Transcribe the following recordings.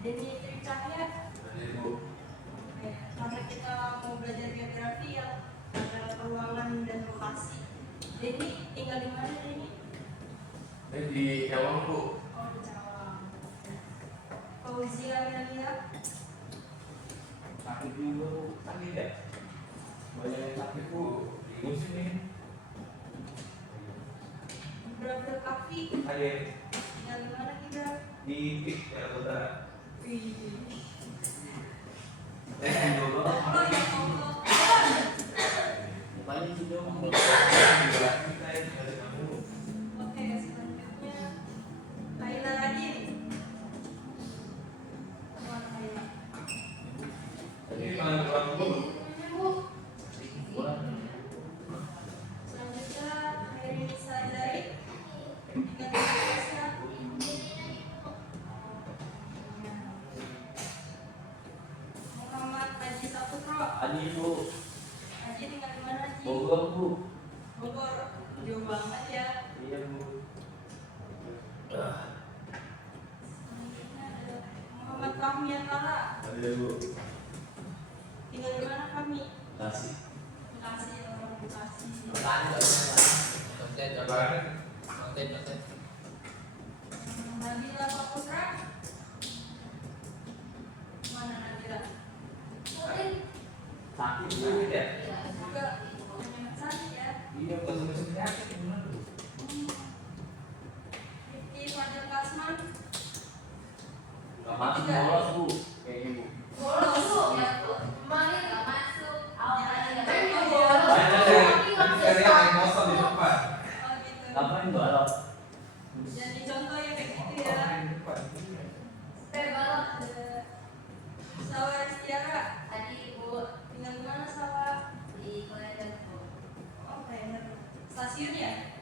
Denny Tricahya. Karena kita mau belajar geografi yang ada ruangan dan lokasi. Denny tinggal di mana, Denny? Di Cawang, Bu. Oh, di Cawang. Fauzia Melia. Sakit juga, Bu. Sakit ya? Banyak yang sakit, Bu. Di musim ini. Brother Kafi. Ada. Tinggal di mana kita? Di Pik, Jakarta. Oh, ya Allah. Paling juga Oke, selanjutnya Laila Radin. Mana Laila? ini malah kurang, Bu. Selanjutnya Heri Sadari. Tinggal di Indonesia. Muhammad Haji Saputro. Adi, Bu. Haji tinggal di mana, Haji? Bogor, Bu. Bogor. Jauh banget ya. Iya, Bu. Selanjutnya ada Muhammad Fahmi Antara. Ada, Bu. Tinggal di mana kami? Nasi. Bekasi, orang Bekasi. Konten. Nabila Saputra. Mana Nabila? Sakit ya? Juga banyak sakit ya. Iya, pas-pas sakit gimana, Bu? Rifki Fadil Kasman. Gak masuk bolos, Bu. Kayaknya, Bu. Bolos. Banyak yang kosong di depan. Oh gitu. Ngapain balap? Jadi contoh ya kayak gitu ya. Ada Sawa Restiara. Tinggal di mana Sawa? Oh, Klender. Stasiun ya?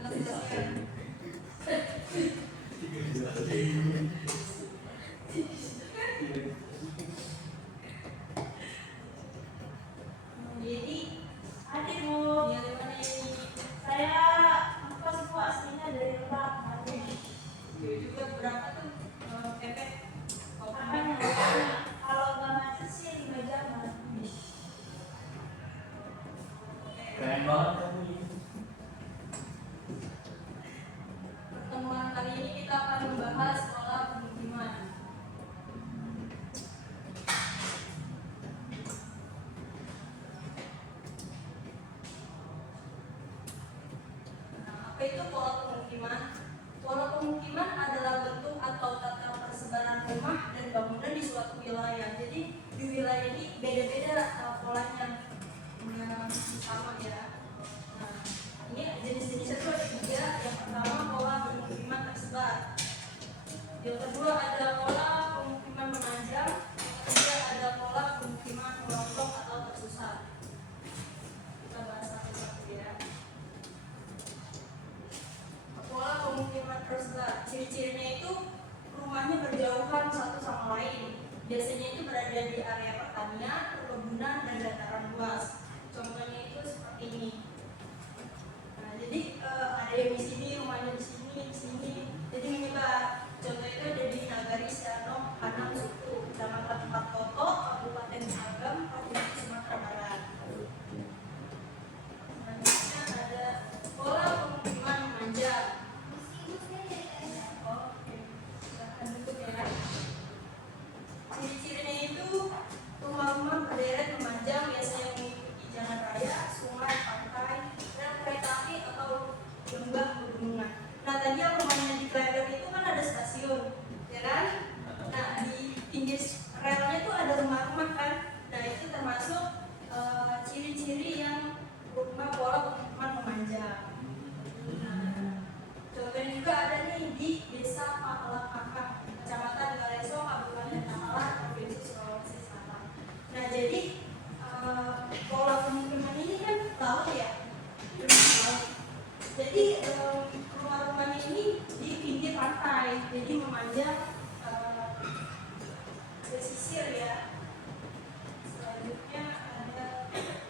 Dekat stasiun. Jadi, ada Bu. Tinggal di mana ini? Saya aslinya dari Lebak. Juga berapa tuh PP? Apanya? Kalau nggak macet sih 5 jam. Keren banget kamu ini. Pertemuan kali ini kita akan membahas pola pemukiman. Apa itu pola pemukiman? Pola pemukiman adalah bentuk atau tata persebaran rumah dan bangunan di suatu wilayah. Jadi di wilayah ini beda-beda polanya. Yang sama ya. Nah, ini jenis-jenisnya itu ada 3. Yang pertama pola pemukiman tersebar. Yang kedua ada pola pemukiman menanjak. Yang ketiga ada pola pemukiman merontok atau tersusat. Kita bahas satu-satu ya. Pola pemukiman tersebar, ciri-cirinya itu rumahnya berjauhan satu sama lain. Biasanya itu berada di area pertanian, perkebunan, dan dataran luas. Contohnya itu seperti ini. Nah, jadi ada yang di sini, rumahnya di sini. Jadi menyebar. Contoh itu ada di Nagari Sianong, Hanang, Suku, Kecamatan Patoto, Kabupaten Agam, Provinsi Sumatera Barat. Selanjutnya ada pola pemukiman menanjak. Oke, silahkan duduk ya. sungai, jadi memanjang pesisir ya. Selanjutnya ada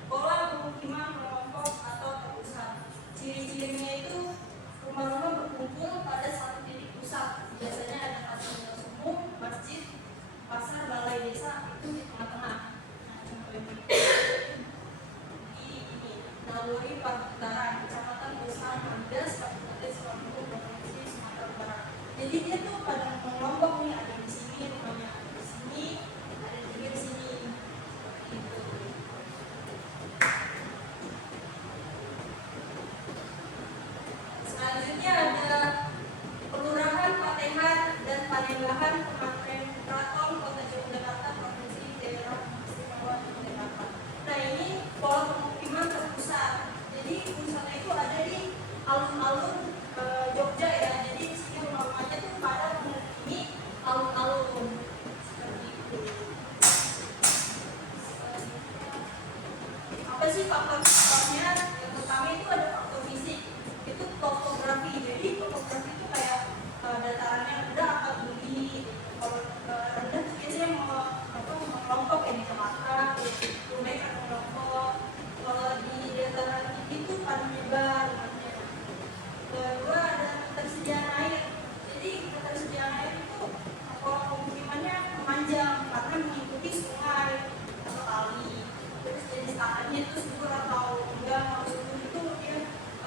pola pemukiman kelompok atau terpusat. Ciri-cirinya itu rumah-rumah berkumpul pada satu titik pusat. Biasanya ada fasilitas umum, masjid, pasar, balai desa itu di tengah-tengah. Nah, contohnya ini Naluri Pamekaran, Kecamatan Desa Mandas, Kabupaten Sulaweji, Provinsi Sumatera Barat. Jadi dia tuh pada mengelompok nih, ada di sini rumahnya, ada di sini, ada juga di sini. Gitu. Selanjutnya ada Kelurahan Patehan dan Panembahan, Kecamatan Keraton, Kota Yogyakarta, Provinsi Daerah Istimewa Yogyakarta. Nah ini pola pemukiman terpusat. Jadi pusatnya itu ada di alun-alun Jogja ya. Jadi di sini rumah-rumahnya tuh pada mengelilingi alun-alun seperti itu. Apa sih faktor-faktornya? Yang pertama itu ada faktor fisik, itu topografi. Jadi topografi itu kayak datarannya rendah atau tinggi. Kalau rendah itu biasanya mengelompok ya, di Sumatera, naik atau mengelompok. Kalau di dataran tinggi itu pada menyebar rumahnya. Kedua ada ketersediaan air. Jadi ketersediaan air itu pola pemukimannya memanjang karena mengikuti sungai atau kali. Terus jenis tanahnya itu subur atau enggak. Kalau subur itu dia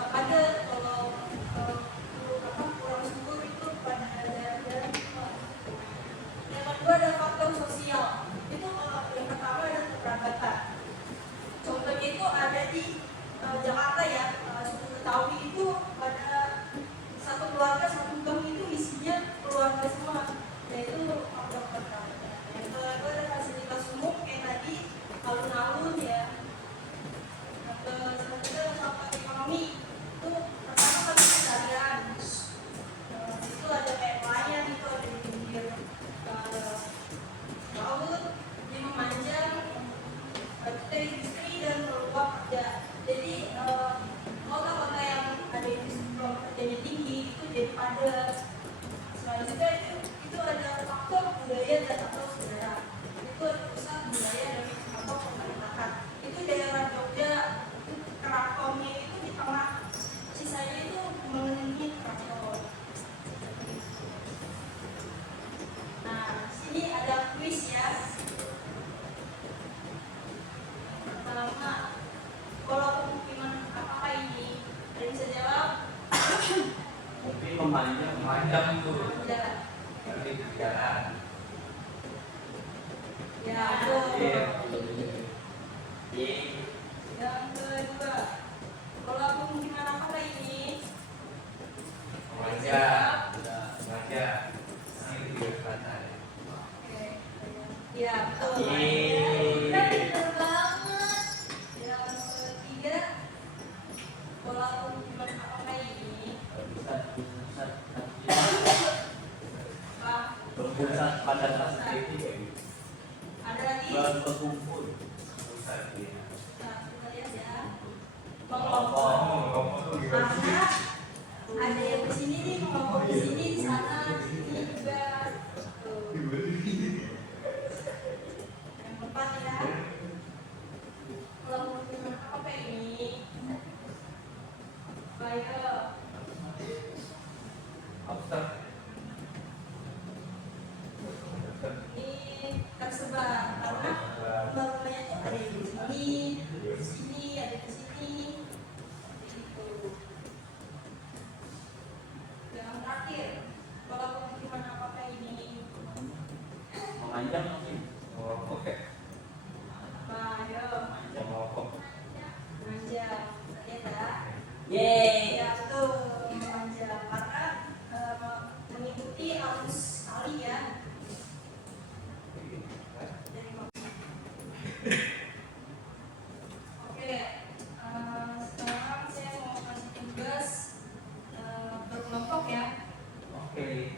ada, kalau kurang subur itu pada daerah-daerah. Yang kedua ada faktor sosial. Itu yang pertama ada kekerabatan. Contohnya itu ada di Jakarta ya, suku Betawi itu pada satu keluarga satu gang itu isinya keluarga semua, yaitu faktor kekerabatan. Yang kedua ada fasilitas umum kayak tadi alun-alun ya. Yang selanjutnya ada faktor ekonomi. Itu pertama kali keseharian. Itu ada kayak nelayan, itu ada di pinggir laut, dia memanjang, kita industri dan peluang kerja. Jadi kota-kota yang ada industri peluang kerjanya tinggi itu jadi padat. Selanjutnya itu ada faktor budaya dan atau sejarah. Itu ada pusat budaya dan atau pemerintahan. Itu daerah Jogja, itu keratonnya itu di tengah, sisanya itu mengelilingi keraton. Nah, sini ada kuis ya. Pertama, pola pemukiman apakah ini? Ada yang bisa jawab? Mungkin memanjang itu. Jalan. Nanti jalan. Ya, betul. Iya. Yang kedua, pola pemukiman apakah ini? Memanjang. Ini kelihatan. Oke. Ya, betul. Iya. Pintar banget. Yang ketiga, pola pemukiman apakah ini? Berpusat pada satu titik. Ada lagi? Berkumpul. Pusat dia. Nah, kita lihat ya. Mengelompok. Karena ada yang di sini nih, mengelompok di sini, di sana, di sini juga. Tuh. Yang keempat ya. Pola pemukiman apa ini? Baik. Abstrak. Ini tersebar karena rumahnya tuh ada di sini, di sini, ada di sini. Gitu. Yang terakhir, pola pemukiman apakah ini? Memanjang mungkin. Oke. Ayo, Memanjang mengelompok. panjang. Lihat ya. Yeay. Ya betul, panjang karena mengikuti arus kali ya. Oke, sekarang saya mau kasih tugas berkelompok ya. Oke.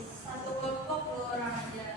Satu kelompok 2 orang aja.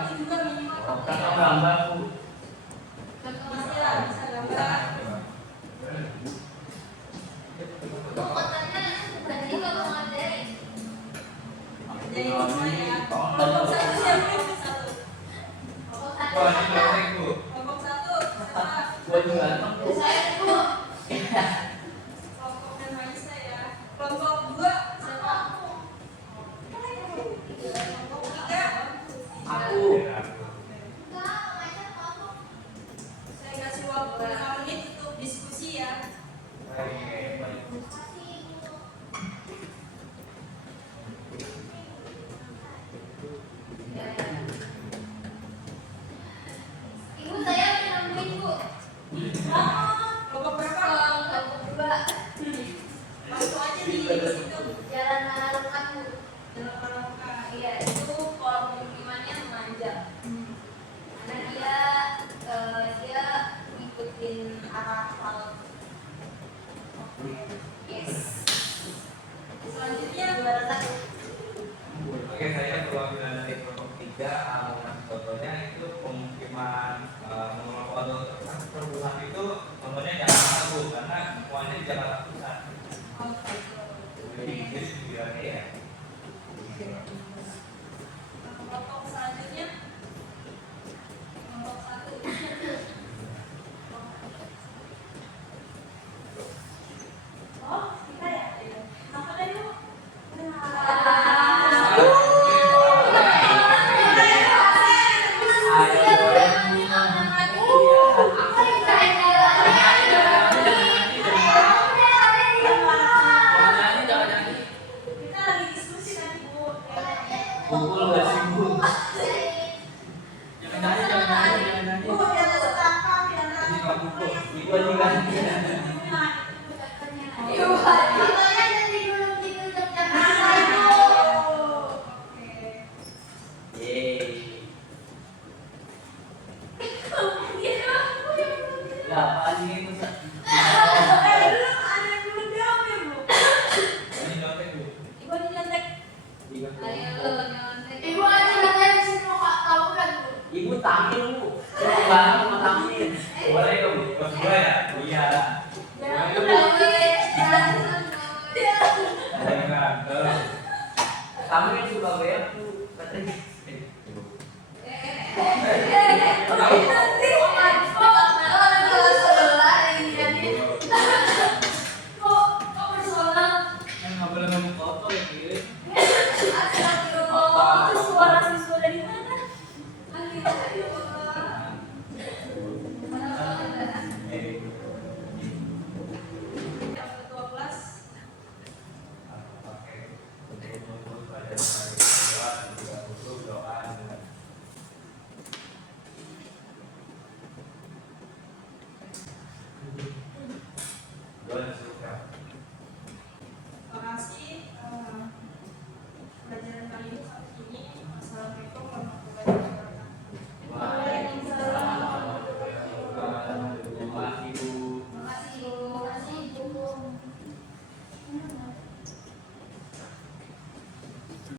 satu juga minimal. Kakak gambar Bu. Bisa gambar. Jadi semua ya. Kelompok satu siapa? Satu. Kelompok satu siapa? Gua juga. Kelompok dan Maisa ya. Kelompok dua siapa? Kelompok tiga. Aku. Saya kasih waktu 5 menit untuk diskusi ya. Kelompok berapa? Masuk aja di situ. Jalan Maluka. Iya, itu kolom pemukimannya memanjang. Karena dia ngikutin arah laut. Yes. Selanjutnya Oke, saya perwakilan dari kelompok 3 contohnya itu pemukiman mengelola perpusat itu contohnya Jakarta Bu, karena semuanya di Jakarta Pusat. Jadi pikirannya ya. kelompok selanjutnya kelompok satu. Oh, kita ya? Apa tadi Bu? Kita lagi diskusi tadi Bu. Pukul nggak sih Bu? Jangan nyanyi. Bu, di atas kakak, di atas Ini nggak pukul. Itu aja kan. Yeay. Ya, apaan ini Ustaz? Ini nyontek Bu. Ibu tampil Bu. Senang banget sama tampil. Boleh dong, kelas 2 ya? Iya. Kamu yang Surabaya Bu. Katanya. Nggak boleh ngomong kotor ya Ki. Itu suara siswa dari mana?